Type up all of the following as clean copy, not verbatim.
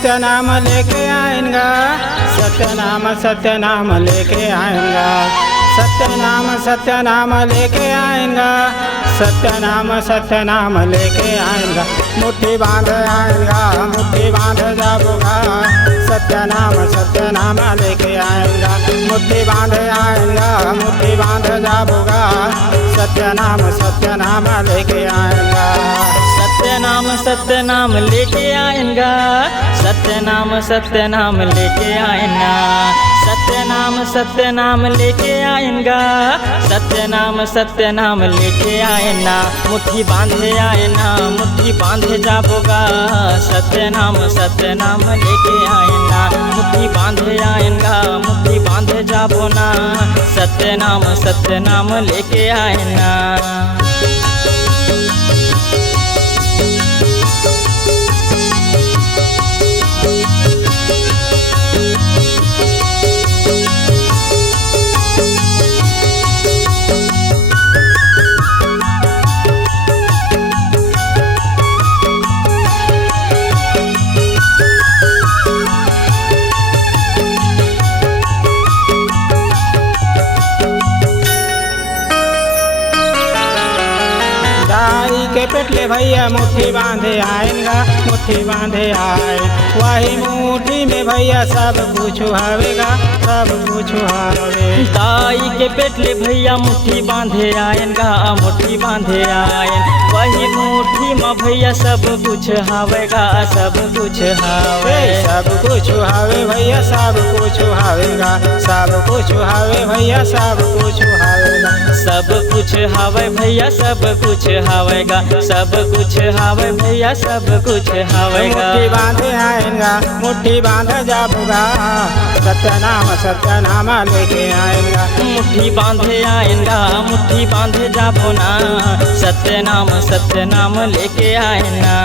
सत्यनाम लेके आएगा, सत्यनाम लेके आएगा, सत्यनाम लेके आएगा, सत्यनाम लेके आएगा। मुट्ठी बांध आएगा, मुट्ठी बांध जाबूगा, सत्यनाम लेके आएगा। मुट्ठी बांध आएगा, मुट्ठी बांध जाबूगा, सत्यनाम लेके आएगा। सत्यनाम लेके आएगा, सत्यनाम लेके आएगा, सत्यनाम लेके आएगा, सत्यनाम लेके आएगा। मुट्ठी बांधे आएना, मुट्ठी बांधे जाबोगा, सत्यनाम लेके आएगा। मुट्ठी बांधे आएगा, मुट्ठी बांधे जाबो ना, सत्यनाम लेके आएगा। के पेटले भैया मुट्ठी बांधे आएगा, मुट्ठी बांधे आए। वही मुट्ठी में भैया सब कुछ हावेगा, सब कुछ हावे। दाई के पेटले भैया मुट्ठी बांधे आएगा, मुट्ठी बांधे आए। वही मुट्ठी में भैया सब कुछ हावेगा, सब कुछ हावे। सब कुछ हावे भैया, सब कुछ हावेगा, सब कुछ हावे भैया, सब कुछ हावेगा। सब कुछ हावे भैया, सब कुछ हावेगा, सब कुछ हावे भैया, सब कुछ हावेगा। मुट्ठी बांधे आएगा, मुट्ठी बांध जाबूगा, सत्यनाम लेके आएगा। मुट्ठी बांधे आएगा, मुट्ठी बांधे जाबो ना, सत्यनाम लेके आएगा।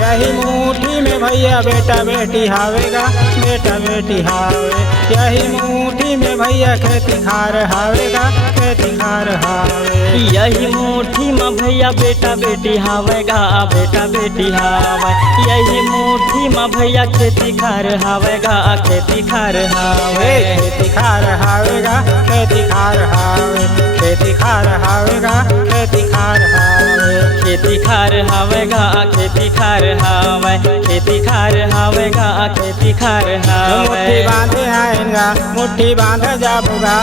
यही मुट्ठी में भैया बेटा बेटी हावेगा, बेटा बेटी हावे। यही मुट्ठी में भैया खेती खार हावेगा, खेती खार हावे। यही मुट्ठी में भैया बेटा बेटी हावेगा, बेटा बेटी हावे। यही मुट्ठी में भैया खेती खार हावेगा, खेती खार हावे। खेती खार हावेगा, खेती खार हावे, खेती खार हावेगा, खेती खार हावे। खेती खार हावेगा, खेती खार हावे, खेती खार हावेगा, खेती खार हावे। मुट्ठी बांधे आएगा, मुट्ठी बांध जाबूगा,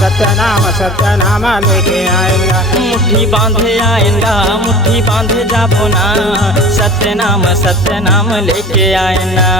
सत्यनाम लेके आएगा। मुट्ठी बांधे आएगा, मुट्ठी बांधे जाबो ना, सत्यनाम लेके आएगा।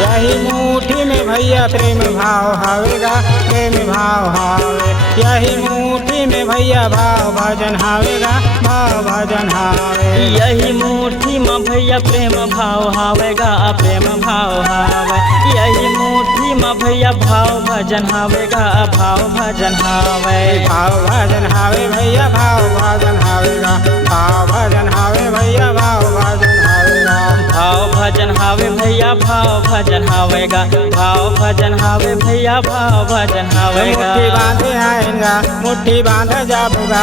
यही मुट्ठी में भैया प्रेम भाव हावेगा, प्रेम भाव हावे। यही मुट्ठी में भैया भाव भजन हावेगा, भाव भजन हावे। यही मुट्ठी में भैया प्रेम भाव हावेगा, प्रेम भाव हावे। यही मुट्ठी में भैया भाव भजन हावेगा, भाव भजन हावे। भाव भजन हावे भैया, भाव भजन हावेगा, भाव भजन हावे भैया, भाव भजन हावेगा। भाव भजन हावे भैया, भाव भजन हावेगा, भाव भजन हावे भैया, भाव भजन हावेगा। मुट्ठी बांधे आएगा, मुट्ठी बांध जाबूगा,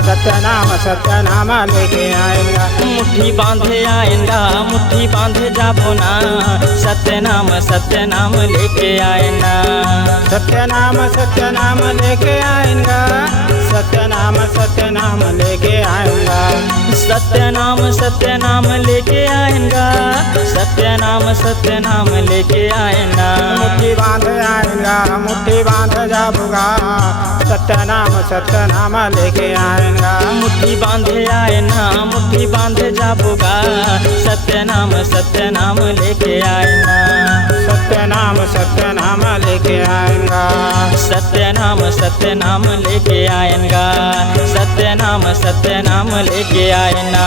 सत्यनाम लेके आएगा। मुट्ठी बांधे आएगा, मुट्ठी बांधे जाबो ना, सत्यनाम लेके आएगा। सत्यनाम लेके आएगा, सत्यनाम लेके आएगा। सत्य नाम लेके आएगा, सत्य नाम लेके आएगा। मुट्ठी बांध आएगा, मुट्ठी बांध जाबूगा, सत्य नाम लेके आएगा। मुट्ठी बांधे आएना, मुट्ठी बांधे जाबूगा, सत्य नाम लेके आएना। सत्य नाम लेके आएगा। सत्य नाम लेके आएगा, सत्य नाम लेके आएना।